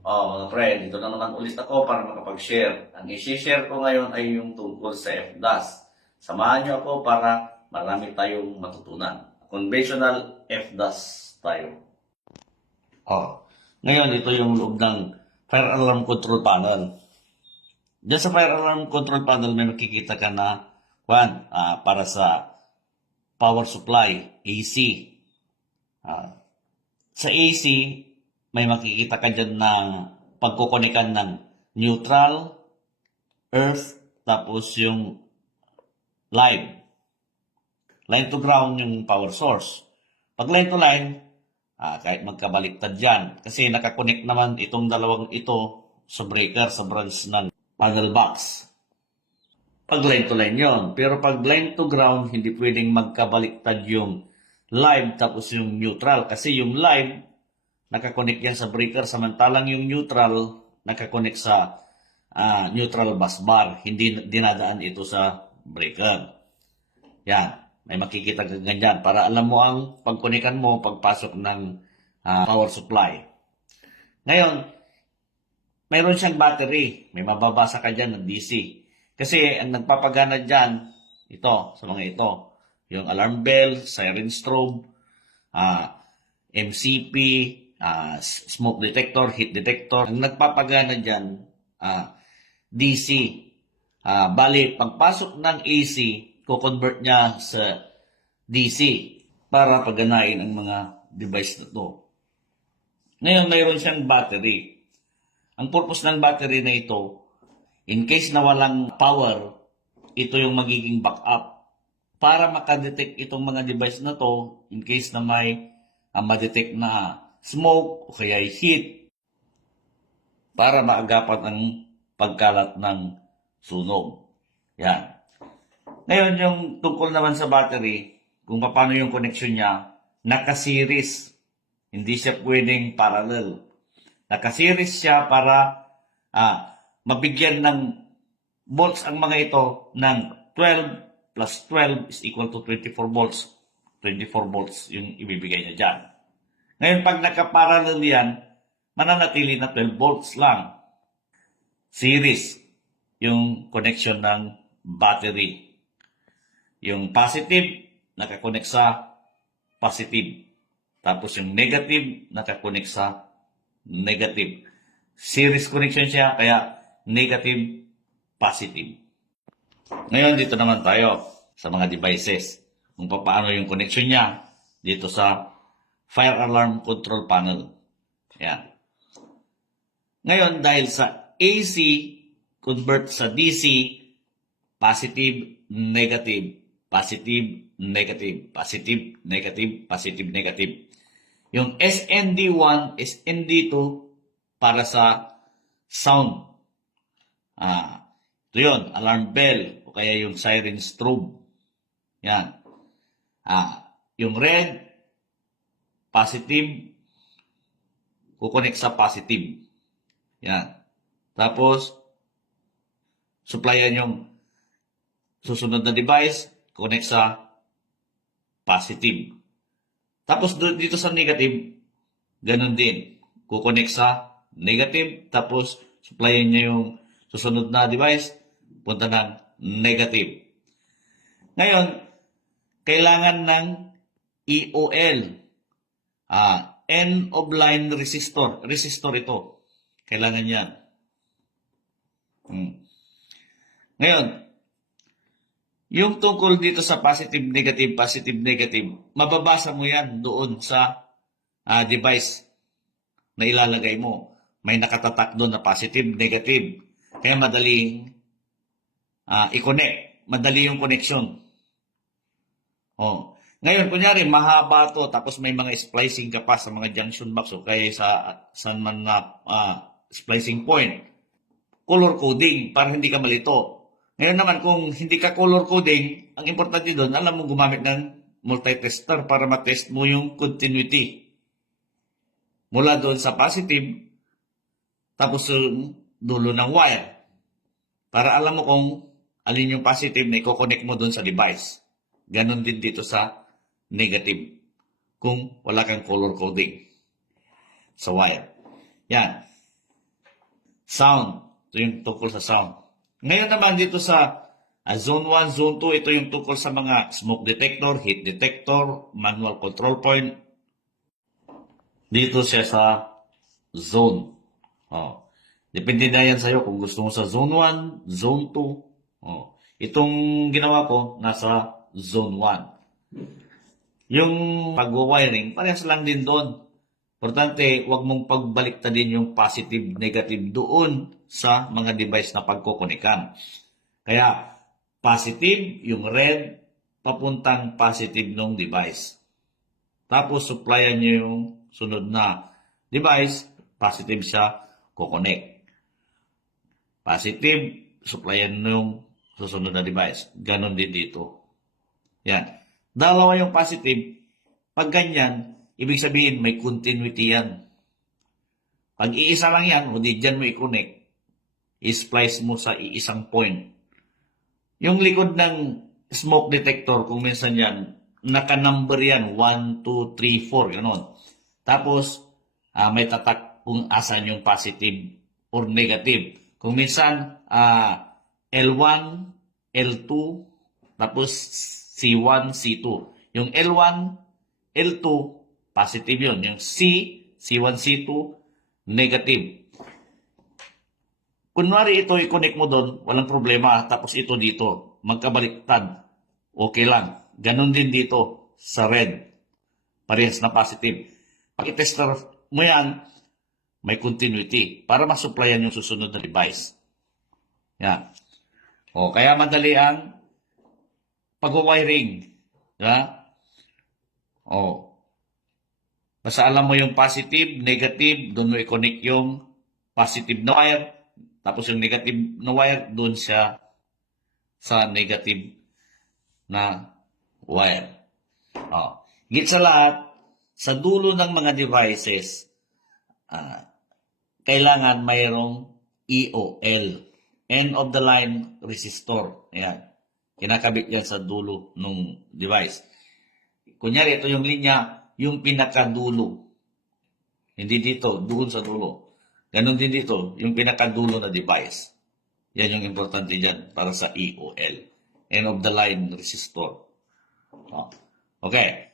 Mga friend, dito na naman ulit ako para makapag-share. Ang i-share ko ngayon ay yung tungkol sa FDAS. Samahan niyo ako para marami tayong matutunan. Conventional FDAS tayo. Ngayon, ito yung loob ng Fire Alarm Control Panel. Diyan sa Fire Alarm Control Panel, may makikita ka na para sa power supply, AC. Sa AC, may makikita ka dyan ng pagkukonikan ng neutral, earth, tapos yung live. Line to ground yung power source. Pag line to line, kahit magkabaliktad dyan, kasi nakakonect naman itong dalawang ito sa breaker, sa branch ng panel box. Pag line to line yon. Pero pag line to ground, hindi pwedeng magkabaliktad yung live tapos yung neutral. Kasi yung live, nakakonect yan sa breaker, samantalang yung neutral, nakakonect sa neutral bus bar. Hindi dinadaan ito sa breaker. Yan. May makikita ka ganyan para alam mo ang pagkunikan mo pagpasok ng power supply. Ngayon, mayroon siyang battery. May mababasa ka dyan ng DC. Kasi ang nagpapagana dyan, ito, sa mga ito, yung alarm bell, siren strobe, MCP, smoke detector, heat detector. Ang nagpapagana dyan, DC. Bali, pagpasok ng AC, ko-convert niya sa DC para paganain ang mga device na to. Ngayon, mayroon siyang battery. Ang purpose ng battery na ito, in case na walang power, ito yung magiging backup para makadetect itong mga device na to in case na may madetect na smoke o kaya heat para maagapan ang pagkalat ng sunog. Yan. Ngayon, yung tungkol naman sa battery, kung paano yung connection niya, naka-series. Hindi siya pwedeng parallel. Naka-series siya para mabigyan ng volts ang mga ito ng 12 plus 12 is equal to 24 volts. 24 volts yung ibibigay niya dyan. Ngayon, pag naka-parallel yan, mananatili na 12 volts lang. Series yung connection ng battery. Yung positive, nakakonect sa positive. Tapos yung negative, nakakonect sa negative. Series connection siya, kaya negative, positive. Ngayon, dito naman tayo sa mga devices. Kung paano yung connection niya dito sa Fire Alarm Control Panel. Yan. Ngayon, dahil sa AC, convert sa DC, positive, negative, positive, negative, positive, negative, positive, negative. Yung SND1, SND2 para sa sound. Ito yun, alarm bell o kaya yung siren strobe. Yan. Yung red, positive, kukonek sa positive. Yan. Tapos, supplyan yung susunod na device, connect sa positive. Tapos dito sa negative, ganun din. Kukonek sa negative, tapos supplyan niya yung susunod na device, punta ng negative. Ngayon, kailangan ng EOL, end of line resistor. Resistor ito. Kailangan yan. Ngayon, yung tungkol dito sa positive, negative, mababasa mo yan doon sa device na ilalagay mo. May nakatatak doon na positive, negative. Kaya madaling i-connect. Madali yung connection. Ngayon, kunyari, mahaba to, tapos may mga splicing ka pa sa mga junction box o kaya sa man na splicing point. Color coding para hindi ka malito. Ngayon naman, kung hindi ka color coding, ang importante doon, alam mo gumamit ng multitester para matest mo yung continuity. Mula doon sa positive, tapos dulo ng wire. Para alam mo kung alin yung positive na i-connect mo doon sa device. Ganon din dito sa negative. Kung wala kang color coding sa wire. Yan. sound. Ito yung tungkol sa sound. Ngayon naman dito sa Zone 1, Zone 2, ito yung tungkol sa mga smoke detector, heat detector, manual control point. Dito siya sa zone. Oh. Depende na yan sa'yo kung gusto mo sa Zone 1, Zone 2. Oh. Itong ginawa ko, nasa Zone 1. Yung pag-wiring, parehas lang din doon. Importante, huwag mong pagbaliktadin yung positive, negative doon sa mga device na pagkukunikan. Kaya, positive, yung red, papuntang positive ng device. Tapos, supplyan nyo yung sunod na device, positive siya, kukonek. Positive, supplyan nyo yung susunod na device. Ganon din dito. Yan. Dalawa yung positive. Pag ganyan, ibig sabihin may continuity yan. Pag iisa lang yan, o di dyan mo i-connect, i-splice mo sa iisang point. Yung likod ng smoke detector, kung minsan yan, naka-number yan, 1, 2, 3, 4, gano'n. Tapos, may tatak kung asan yung positive or negative. Kung minsan, L1, L2, tapos C1, C2. Yung L1, L2, positive yun. Yung C1, C2, negative. Kunwari ito i-connect mo doon, walang problema. Tapos ito dito, magkabaliktad. Okay lang. Ganon din dito sa red. Parehas na positive. Pag i-tester mo yan, may continuity para masupplyan yung susunod na device. Yan. O, kaya madali ang pag-wiring. Diba? O, basta alam mo yung positive, negative, doon mo i-connect yung positive na wire. Tapos yung negative na wire, doon siya sa negative na wire. O, higit sa lahat, sa dulo ng mga devices, kailangan mayroong EOL. End of the line resistor. Ayan. Kinakabit yan sa dulo ng device. Kunyari, ito yung linya, yung pinakadulo. Hindi dito, doon sa dulo. Ganon din dito, yung pinakadulo na device. Yan yung importante dyan para sa EOL. End of the line resistor. Okay.